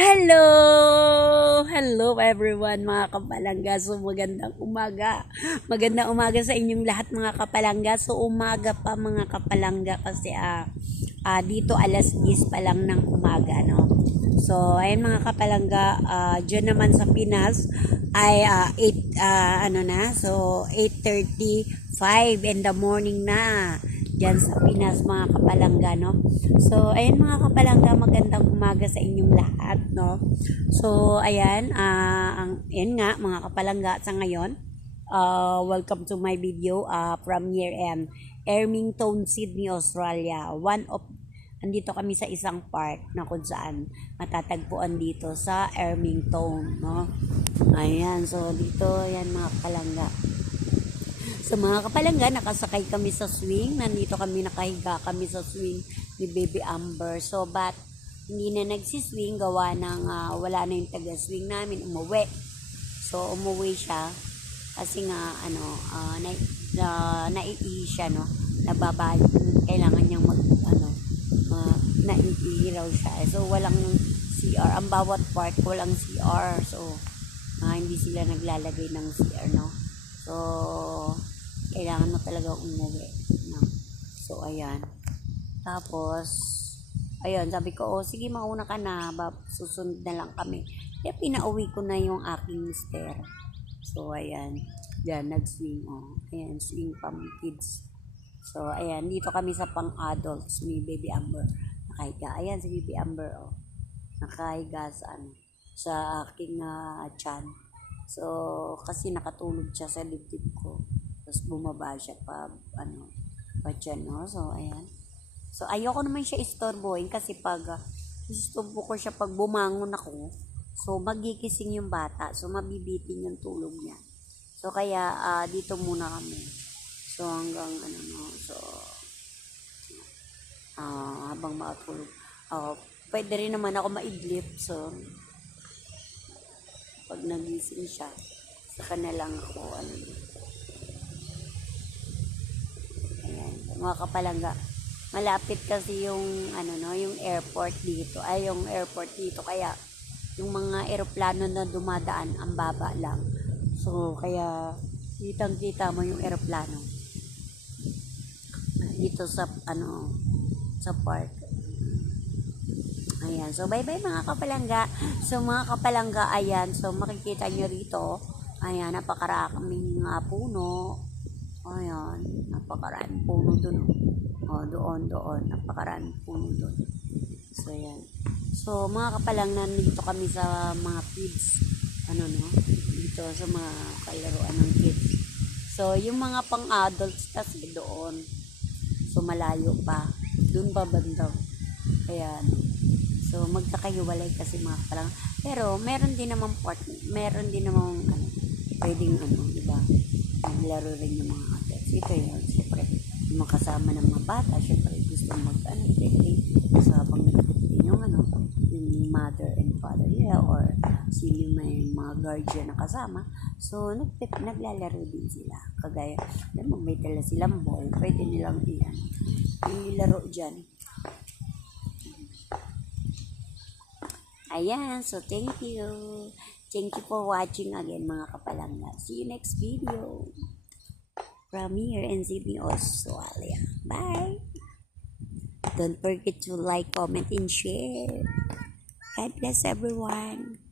Hello! Hello everyone mga kapalangga. So magandang umaga. Magandang umaga sa inyong lahat mga kapalangga. So umaga pa mga kapalangga kasi dito alas 10 pa lang ng umaga, no? So ayun mga kapalangga, dyan naman sa Pinas ay 8:35 in the morning na dyan sa Pinas mga kapalangga, no? So, ayan mga kapalangga, magandang umaga sa inyong lahat, no? So, ayan, ayan nga mga kapalangga sa ngayon. Welcome to my video from here in Ermington, Sydney, Australia. Andito kami sa isang park na kung saan matatagpuan dito sa Ermington, no? Ayan, so dito, ayan mga kapalangga. So mga kapalangga, nakasakay kami sa swing. Nandito kami, nakahiga kami sa swing ni Baby Amber. So but hindi na nagsiswing gawa ng wala na yung taga-swing namin, umuwi. So umuwi siya kasi nga naiihi siya, no. Nababali, kailangan niyang naiihi raw siya. So walang CR. Ang bawat park walang CR. So hindi sila naglalagay ng CR, no. So kailangan mo talaga umuwi, no? So ayan, tapos ayun, sabi ko, sige mauna ka na, susunod na lang kami. Kaya pinauwi ko na yung aking mister. So ayan, dyan nag-swing, ayan, swing pang kids. So ayan, dito kami sa pang adults ni Baby Amber, nakahiga. Ayan si Baby Amber, nakahiga sa aking tiyan. So kasi nakatulog siya sa dibdib ko, tapos bumaba siya pa dyan, no? So ayan, so ayoko naman siya istorbohin kasi pag istorbo ko siya pag bumangon ako, so magigising yung bata, so mabibitin yung tulog niya. So kaya dito muna kami, so hanggang so habang matulog, pwede rin naman ako maidlip. So pag nagising siya, saka na lang ako ayan mga kapalangga, malapit kasi yung yung airport dito, kaya yung mga eroplano na dumadaan ang baba lang. So kaya kitang kita mo yung eroplano dito sa sa park. Ayan, so bye bye mga kapalangga. So mga kapalangga, ayan, so makikita nyo rito, ayan, napakaraming puno. Ayan, napakaraming puno dun. Doon, napakaraming puno dun. So ayan, so mga kapalangga, nandito kami sa mga kids, dito sa mga kalaruan ng kids. So yung mga pang adults kasi doon, so malayo pa, dun pa banda. Ayan, so magkakahiwalay kasi mga kapalangga. Pero meron din naman pwedeng diba, maglaro rin yung mga adults. Ito yun, syempre yung mga kasama ng mga bata, syempre gusto play. So habang nagtitin yung yung mother and father nila, or sino may mga guardian na kasama, so naglalaro din sila. Kagaya may dala silang ball, pwede nilang ilaro dyan. Ayan, so thank you. Thank you for watching again mga kapalangga. See you next video from here in Sydney, Australia. Bye! Don't forget to like, comment, and share. God bless everyone.